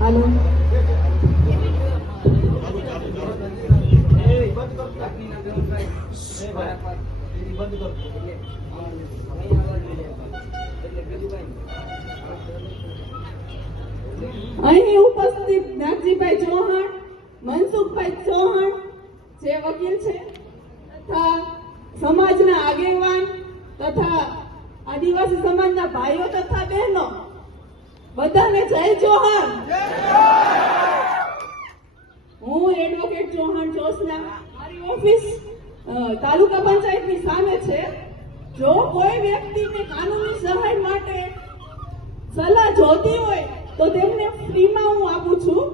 હાલો અહીં ઉપસ્થિત નાગજીભાઈ ચૌહાણ, મનસુખભાઈ ચૌહાણ જે વકીલ છે તથા સમાજના આગેવાન તથા આદિવાસી સમાજના ભાઈઓ તથા બહેનો બધાને જય જોહાર. હું એડવોકેટ ચૌહાણ જોશના, મારી ઓફિસ તાલુકા પંચાયતની સામે છે. જો કોઈ વ્યક્તિને કાનૂની સહાય માટે સલાહ જોતી હોય તો તેમને ફ્રીમાં હું આપું છું.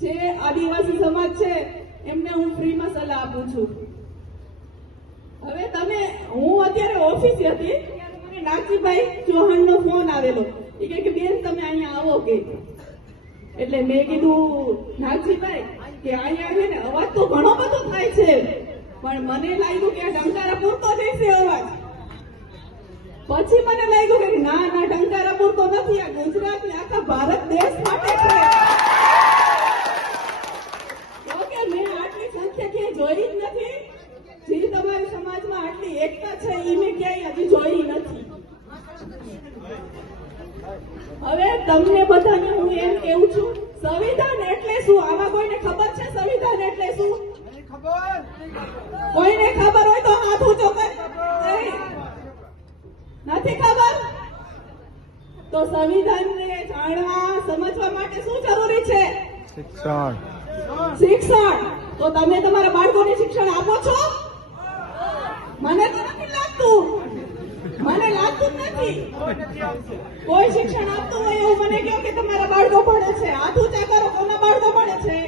જે આદિવાસી સમાજ છે એમને હું ફ્રીમાં સલાહ આપું છું. હવે તમે, હું અત્યારે ઓફિસે હતી ત્યારે મને નાગજીભાઈ ચૌહાણનો ફોન આવેલો. એ કે બેન તમે અહીંયા આવો કે. એટલે મેં કીધું નાગજીભાઈ કે અહીંયા છે ને અવાજ તો ઘણો બધો થાય છે, પણ મને લાગ્યું કે આ ટંકારા પૂરતો જ હશે અવાજ. પછી મને લાગ્યું કે ના ના ટંકારા પૂરતો નથી, આ ગુજરાત ને આખા ભારત દેશ માટે છે. ઓકે, મેં આટલી સંખ્યા ક્યાંય જોઈ જ નથી. જે તમારી સમાજમાં આટલી એકતા છે એ મેં ક્યાંય હજી જોઈ નથી. હવે તમને બધાને હું એમ કેવું છું, સંવિધાન એટલે શું? આમાં કોઈને ખબર છે સંવિધાન એટલે શું? કોઈને ખબર હોય તો હાથ ઊંચો કરે. નથી ખબર? તો સંવિધાનને જાણવા સમજવા માટે શું જરૂરી છે? શિક્ષણ. તો તમે તમારા બાળકોને શિક્ષણ આપો છો? મને તો નથી લાગતું. મને લાગતું જ નથી કોઈ શિક્ષણ આપતું હોય એવું. મને કહો કે તમારા બાળકો ભણે છે, હાથ ઊંચા કરો. કોના બાળકો ભણે છે?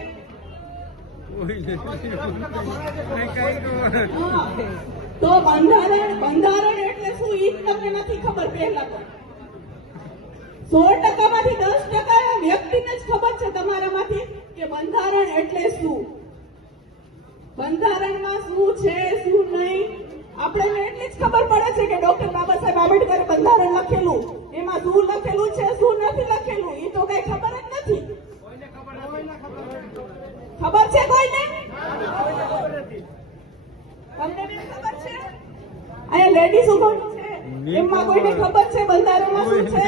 તો બંધારણ એટલે શું એ તમને નથી ખબર. પહેલા તો 100% માંથી 10% વ્યક્તિને જ ખબર છે તમારામાંથી કે બંધારણ એટલે શું, બંધારણમાં શું છે શું નહીં. આપણે એટલી જ ખબર પડે છે કે ડોક્ટર બાબા સાહેબ આંબેડકરે બંધારણ લખેલું, એમાં શું લખેલું છે શું નથી લખેલું એ તો કઈ ખબર જ નથી. ખબર છે કોઈને? તમને ખબર છે? અહીંયા લેડીઝ ઉભો છે, એમાં કોઈને ખબર છે બંધારણમાં શું છે?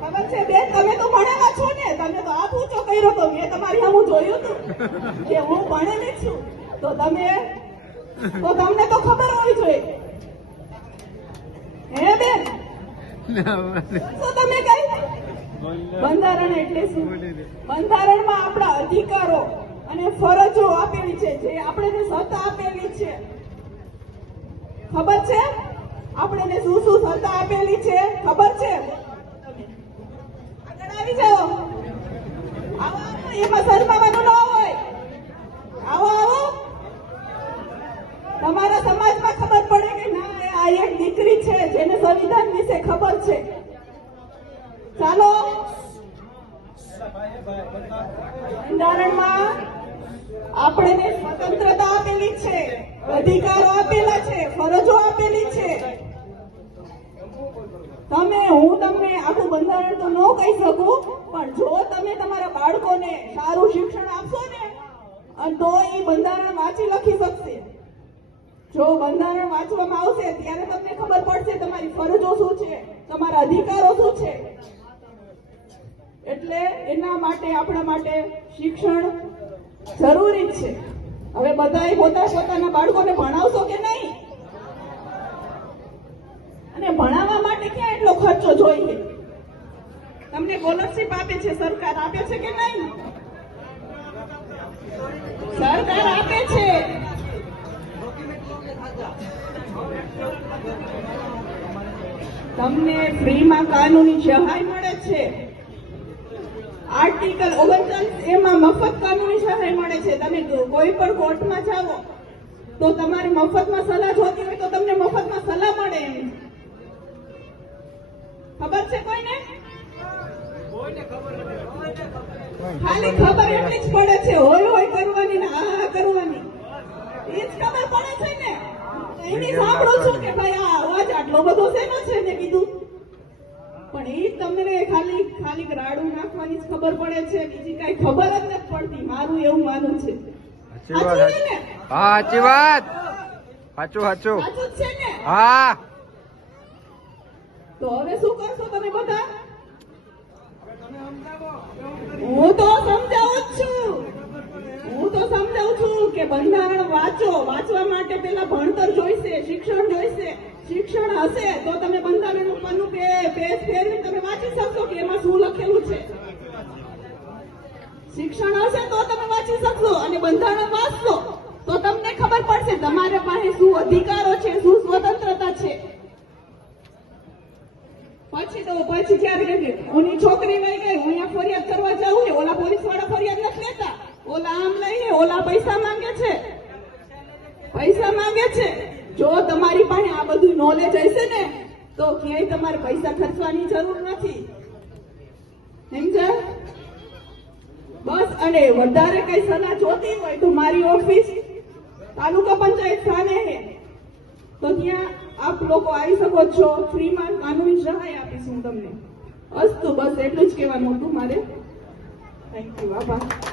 ખબર છે બેન? તમે તો ભણેલા છો ને, તમે તો હાથ ઊંચો કર્યો તો. મેં તમારી સામે જોયું હતું કે હું ભણેલી છું. તો તમને તો ખબર હોવી જોઈએ. હે બેન? શું તમે કઈ? બંધારણ એટલે શું? બંધારણમાં આપણા અધિકારો અને ફરજો આપેલી છે, જે આપણને સત્તા આપેલી છે. ખબર છે આપણને શું શું સત્તા આપેલી છે? ખબર છે? આગળ આવી જાઓ. આવો, એમાં શરમાવાનું ન હોય. આવો આવો. તમારા સમાજમાં ખબર પડે કે ના આ એક દીકરી છે જેને સંવિધાન વિશે ખબર છે. ચાલો, બંધારણમાં આપણને સ્વતંત્રતા આપેલી છે, અધિકારો આપેલા છે, ફરજો આપેલી છે. હું તમને આખું બંધારણ તો ન કહી શકું, પણ જો તમે તમારા બાળકોને સારું શિક્ષણ આપશો ને તો એ બંધારણ વાંચી લખી શકશે. જો બંધારણ વાંચવામાં આવશે ત્યારે તમને ખબર પડશે તમારી ફરજો શું છે, તમારા અધિકારો શું છે. એટલે એના માટે આપણા માટે શિક્ષણ જરૂરી છે. હવે બધાએ પોતાના બાળકોને ભણાવશો કે નહીં? અને ભણાવવા માટે ક્યાં એટલો ખર્ચો જોઈએ? તમને સ્કોલરશીપ આપે છે સરકાર, આપે છે કે નહીં? સરકાર આપે છે. તમને ફ્રીમાં કાનૂની સહાય મળે છે. આર્ટિકલ 39 એમાં મફત કાનૂની સહાય મળે છે. તમે કોઈ પણ કોર્ટમાં જાઓ તો તમારી મફતમાં સલાહ જોતી હોય તો તમને મફતમાં સલાહ મળે. એમ ખબર છે કોઈને? ખાલી ખબર એટલી જ પડે છે, હોય હોય કરવાની ને હા હા કરવાની. એ જ ખબર પડે છે ને. એની સાંભળું છું કે ભાઈ આ અવાજ આટલો બધો શેનો છે મેં કીધું. પણ એ તમને ખાલી રાડું નાખવાની જ ખબર પડે છે, બીજી કઈ ખબર જ નથી પડતી. મારું એવું માનવું છે. સાચું છે ને? હા સાચી વાત. સાચું સાચું સાચું જ છે ને? હા. તો હવે શું કરશો તમે બધા? હું તો સમજાવું છું કે બંધારણ વાંચો. વાંચવા માટે પેલા ભણતર જોઈશે, શિક્ષણ જોઈશે. શિક્ષણ હશે તો તમે બંધારણનું પન્નું પેજ ફેરવી તમે વાંચી શકશો કે એમાં શું લખેલું છે. શિક્ષણ હશે તો તમે વાંચી શકશો, અને બંધારણ વાંચશો તો તમને ખબર પડશે તમારે પાસે શું અધિકારો છે, શું સ્વતંત્રતા છે. પછી ક્યારે કે ઓની છોકરી વહી ગઈ, હું અહીંયા ફરિયાદ કરવા જાઉં ને, ઓલા પોલીસ વાળા ફરિયાદ નથી લેતા, ઓલા આમ લઈને ઓલા પૈસા માંગે છે. જો તમારી પાસે આ બધું નોલેજ હશે ને તો ક્યાંય તમારે પૈસા ખર્ચવાની જરૂર નથી. સમજ્યા? બસ. અને વધારે કઈ સલાહ જોતી હોય તો મારી ઓફિસ તાલુકા પંચાયત સામે છે, તો ત્યાં આપ લોકો આવી શકો છો. ફ્રીમાં કાનૂની સહાય આપીશું તમને. અસ્તુ, બસ એટલું જ કહેવાનું હતું મારે. Thank you. આભાર.